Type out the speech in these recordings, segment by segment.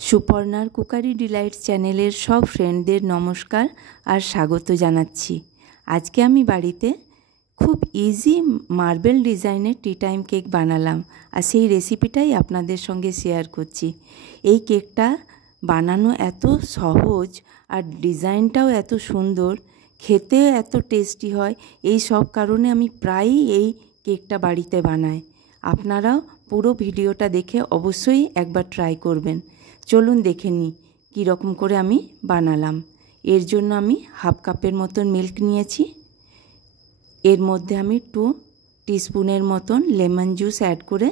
সুপর্ণার cookery delights চ্যানেলের সব ফ্রেন্ডদের নমস্কার আর স্বাগত জানাচ্ছি। আজকে আমি বাড়িতে খুব ইজি মার্বেল ডিজাইনের টি টাইম কেক বানালাম আর সেই রেসিপিটাই আপনাদের সঙ্গে শেয়ার করছি। এই কেকটা বানানো এত সহজ আর ডিজাইনটাও এত সুন্দর, খেতেও এত টেস্টি হয়। এই সব কারণে আমি প্রায়ই এই কেকটা বাড়িতে বানাই। আপনারাও পুরো ভিডিওটা দেখে অবশ্যই একবার ট্রাই করবেন। চলুন দেখে নিই কীরকম করে আমি বানালাম। এর জন্য আমি হাফ কাপের মতন মিল্ক নিয়েছি। এর মধ্যে আমি 2 টিস্পুনের মতন লেমন জুস অ্যাড করে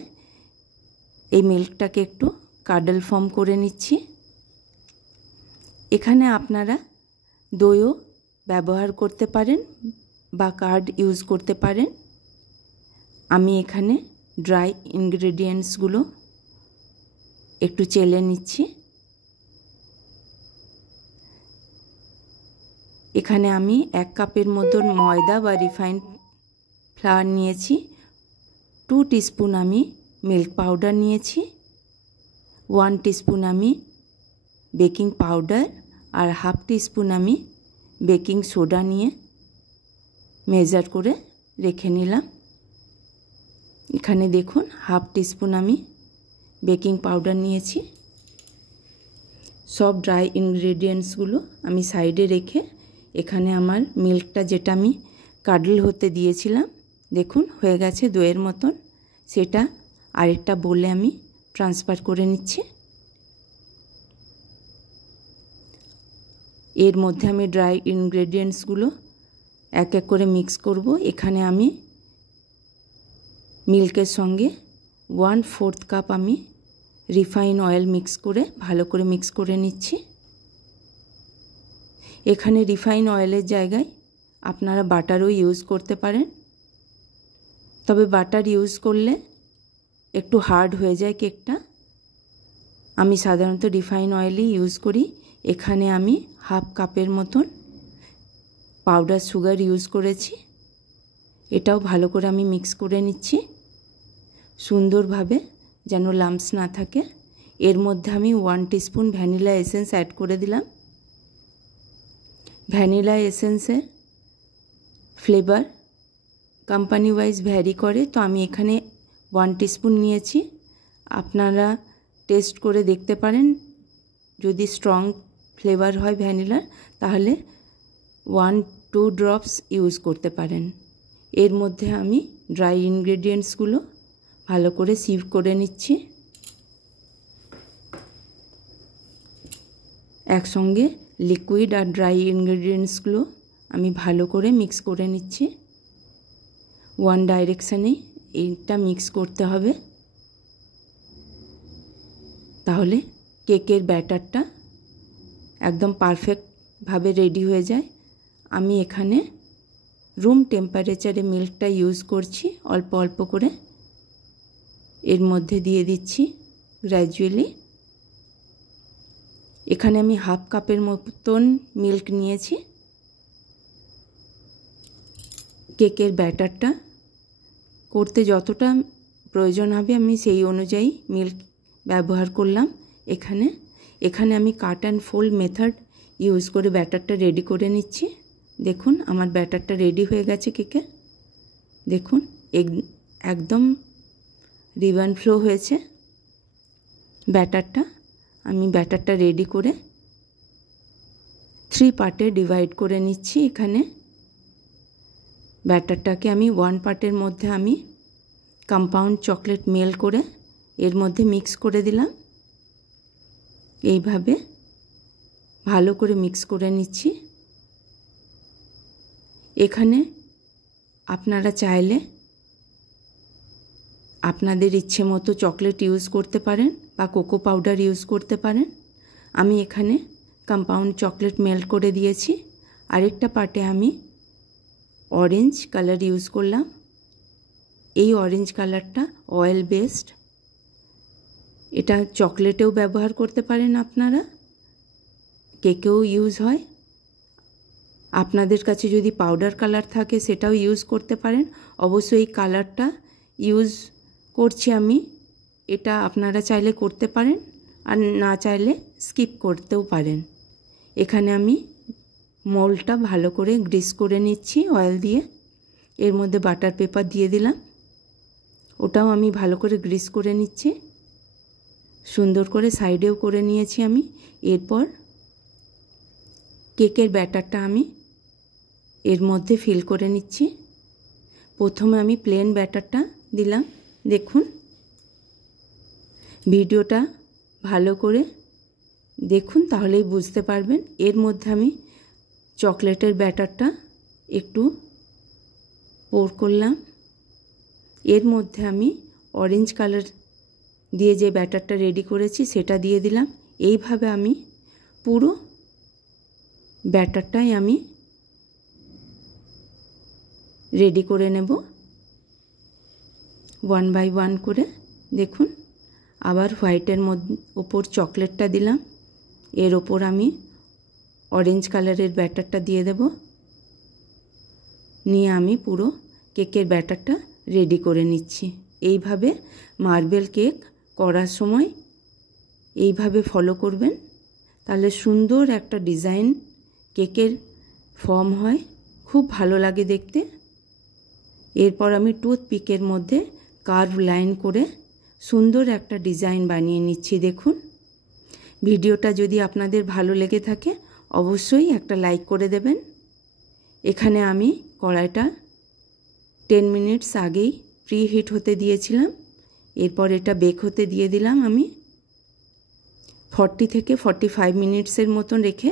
এই মিল্কটাকে একটু কাডল ফর্ম করে নিচ্ছি। এখানে আপনারা দইও ব্যবহার করতে পারেন বা কার্ড ইউজ করতে পারেন। আমি এখানে ড্রাই ইনগ্রেডিয়েন্টসগুলো একটু চেলে নিচ্ছি। এখানে আমি 1 কাপের মতন ময়দা বা রিফাইন্ড ফ্লাওয়ার নিয়েছি। 2 টিস্পুন আমি মিল্ক পাউডার নিয়েছি। 1 টিস্পুন আমি বেকিং পাউডার আর হাফ টিস্পুন আমি বেকিং সোডা নিয়ে মেজার করে রেখে নিলাম। এখানে দেখুন হাফ টিস্পুন আমি বেকিং পাউডার নিয়েছি। সব ড্রাই ইনগ্রেডিয়েন্টসগুলো আমি সাইডে রেখে এখানে আমার মিল্কটা যেটা আমি কাডল হতে দিয়েছিলাম, দেখুন হয়ে গেছে দইয়ের মতন, সেটা আরেকটা বোলে আমি ট্রান্সফার করে নিচ্ছি। এর মধ্যে আমি ড্রাই ইনগ্রেডিয়েন্টসগুলো এক এক করে মিক্স করব। এখানে আমি মিল্কের সঙ্গে 1/4 কাপ আমি রিফাইন অয়েল মিক্স করে ভালো করে মিক্স করে নিচ্ছি। এখানে রিফাইন অয়েলের জায়গায় আপনারা বাটারও ইউজ করতে পারেন, তবে বাটার ইউজ করলে একটু হার্ড হয়ে যায় কেকটা। আমি সাধারণত রিফাইন অয়েলই ইউজ করি। এখানে আমি হাফ কাপের মতন পাউডার সুগার ইউজ করেছি। এটাও ভালো করে আমি মিক্স করে নিচ্ছি সুন্দরভাবে, যেন লাম্পস না থাকে। এর মধ্যে আমি 1 টিস্পুন ভ্যানিলা এসেন্স অ্যাড করে দিলাম। ভ্যানিলা এসেন্সের ফ্লেভার কোম্পানি ওয়াইজ ভ্যারি করে, তো আমি এখানে 1 টিস্পুন নিয়েছি। আপনারা টেস্ট করে দেখতে পারেন, যদি স্ট্রং ফ্লেভার হয় ভ্যানিলার তাহলে 1-2 ড্রপস ইউজ করতে পারেন। এর মধ্যে আমি ড্রাই ইনগ্রেডিয়েন্টসগুলো ভালো করে সিভ করে নিচ্ছি। একসঙ্গে লিকুইড আর ড্রাই ইনগ্রেডিয়েন্টসগুলো আমি ভালো করে মিক্স করে নিচ্ছি। 1 ডাইরেকশানে এইটা মিক্স করতে হবে, তাহলে কেকের ব্যাটারটা একদম পারফেক্টভাবে রেডি হয়ে যায়। আমি এখানে রুম টেম্পারেচারে মিল্কটা ইউজ করছি, অল্প অল্প করে এর মধ্যে দিয়ে দিচ্ছি গ্র্যাজুয়ালি। এখানে আমি হাফ কাপের মতন মিল্ক নিয়েছি। কেকের ব্যাটারটা করতে যতটা প্রয়োজন হবে আমি সেই অনুযায়ী মিল্ক ব্যবহার করলাম। এখানে আমি cut and fold method use করে ব্যাটারটা রেডি করে নিচ্ছি। দেখুন আমার ব্যাটারটা রেডি হয়ে গেছে কেকের। দেখুন একদম রিবন ফ্লো হয়েছে ব্যাটারটা। আমি ব্যাটারটা রেডি করে 3 পার্টে ডিভাইড করে নিচ্ছি। এখানে ব্যাটারটাকে আমি 1 পার্টের মধ্যে আমি কম্পাউন্ড চকলেট মেল করে এর মধ্যে মিক্স করে দিলাম। এইভাবে ভালো করে মিক্স করে নিচ্ছি। এখানে আপনারা চাইলে আপনাদের ইচ্ছে মতো চকলেট ইউজ করতে পারেন বা কোকো পাউডার ইউজ করতে পারেন। আমি এখানে কম্পাউন্ড চকলেট মেল্ট করে দিয়েছি। আরেকটা পার্টে আমি অরেঞ্জ কালার ইউজ করলাম। এই অরেঞ্জ কালারটা অয়েল বেসড, এটা চকলেটেও ব্যবহার করতে পারেন আপনারা, কেকেও ইউজ হয়। আপনাদের কাছে যদি পাউডার কালার থাকে সেটাও ইউজ করতে পারেন। অবশ্যই এই কালারটা ইউজ করছি আমি, এটা আপনারা চাইলে করতে পারেন। আর না চাইলে স্কিপ করতেও পারেন। এখানে আমি মোল্ডটা ভালো করে গ্রিস করে নিচ্ছি অয়েল দিয়ে। এর মধ্যে বাটার পেপার দিয়ে দিলাম, ওটাও আমি ভালো করে গ্রিস করে নিচ্ছি। সুন্দর করে সাইডেও করে নিয়েছি আমি। এরপর কেকের ব্যাটারটা আমি এর মধ্যে ফিল করে নিচ্ছি। প্রথমে আমি প্লেন ব্যাটারটা দিলাম। দেখুন, ভিডিওটা ভালো করে দেখুন, তাহলেই বুঝতে পারবেন। এর মধ্যে আমি চকলেটের ব্যাটারটা একটু পোর করলাম। এর মধ্যে আমি অরেঞ্জ কালার দিয়ে যে ব্যাটারটা রেডি করেছি সেটা দিয়ে দিলাম। এইভাবে আমি পুরো ব্যাটারটাই আমি রেডি করে নেব 1 বাই 1 করে। দেখুন, আবার হোয়াইটের ওপর চকলেটটা দিলাম, এর ওপর আমি অরেঞ্জ কালারের ব্যাটারটা দিয়ে দেব। নিয়ে আমি পুরো কেকের ব্যাটারটা রেডি করে নিচ্ছি। এইভাবে মার্বেল কেক করার সময় এইভাবে ফলো করবেন, তাহলে সুন্দর একটা ডিজাইন কেকের ফর্ম হয়, খুব ভালো লাগে দেখতে। এরপর আমি টুথপিকের মধ্যে কার্ভ লাইন করে সুন্দর একটা ডিজাইন বানিয়ে নিচ্ছি। দেখুন, ভিডিওটা যদি আপনাদের ভালো লেগে থাকে অবশ্যই একটা লাইক করে দেবেন। এখানে আমি কড়াইটা 10 মিনিটস আগেই প্রি হিট হতে দিয়েছিলাম। এরপর এটা বেক হতে দিয়ে দিলাম আমি 40 থেকে 45 মিনিটসের মতন রেখে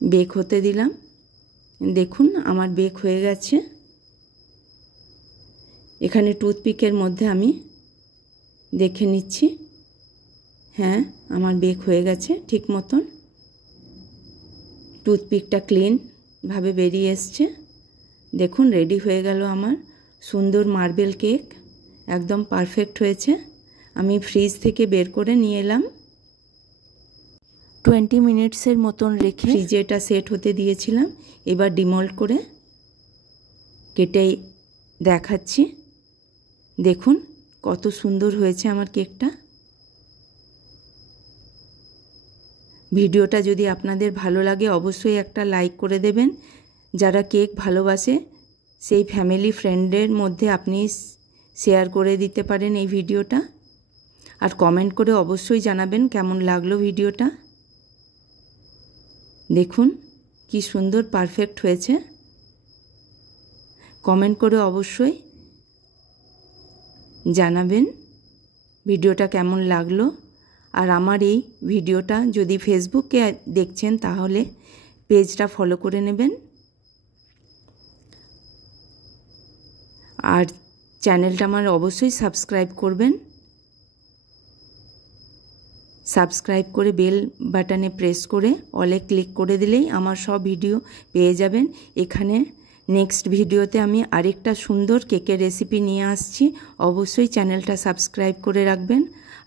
বেক হতে দিলাম। দেখুন, আমার বেক হয়ে গেছে। এখানে টুথপিকের মধ্যে আমি দেখে নিচ্ছি, হ্যাঁ আমার বেক হয়ে গেছে ঠিক মতন। টুথপিকটা ক্লিনভাবে বেরিয়ে এসছে। দেখুন, রেডি হয়ে গেল আমার সুন্দর মার্বেল কেক, একদম পারফেক্ট হয়েছে। আমি ফ্রিজ থেকে বের করে নিয়ে এলাম। 20 মিনিটসের মতন রেখে ফ্রিজে এটা সেট হতে দিয়েছিলাম। এবার ডিমোল্ড করে কেটে দেখাচ্ছি। দেখুন কত সুন্দর হয়েছে আমার কেকটা। ভিডিওটা যদি আপনাদের ভালো লাগে অবশ্যই একটা লাইক করে দেবেন। যারা কেক ভালোবাসে সেই ফ্যামিলি ফ্রেন্ডের মধ্যে আপনি শেয়ার করে দিতে পারেন এই ভিডিওটা। আর কমেন্ট করে অবশ্যই জানাবেন কেমন লাগলো ভিডিওটা। দেখুন কি সুন্দর পারফেক্ট হয়েছে। কমেন্ট করে অবশ্যই জানাবেন ভিডিওটা কেমন লাগলো। আর আমার এই ভিডিওটা যদি ফেসবুকে দেখছেন তাহলে পেজটা ফলো করে নেবেন। আর চ্যানেলটা আমার অবশ্যই সাবস্ক্রাইব করবেন। সাবস্ক্রাইব করে বেল বাটনে প্রেস করে অলে ক্লিক করে দিলেই আমার সব ভিডিও পেয়ে যাবেন। এখানে নেক্সট ভিডিওতে আমি আরেকটা সুন্দর কেকের রেসিপি নিয়ে আসছি, অবশ্যই চ্যানেলটা সাবস্ক্রাইব করে রাখবেন।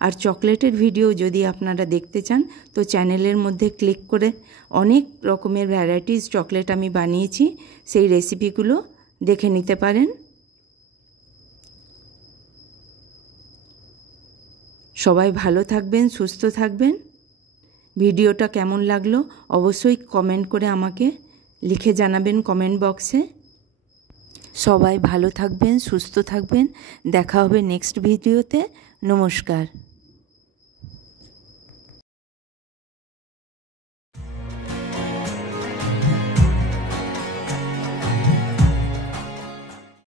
আর চকলেটের ভিডিও যদি আপনারা দেখতে চান তো চ্যানেলের মধ্যে ক্লিক করে অনেক রকমের ভ্যারাইটিস চকলেট আমি বানিয়েছি, সেই রেসিপিগুলো দেখে নিতে পারেন। সবাই ভালো থাকবেন, সুস্থ থাকবেন। ভিডিওটা কেমন লাগলো অবশ্যই কমেন্ট করে আমাকে লিখে জানাবেন কমেন্ট বক্সে। সবাই ভালো থাকবেন, সুস্থ থাকবেন। দেখা হবে নেক্সট ভিডিওতে। নমস্কার।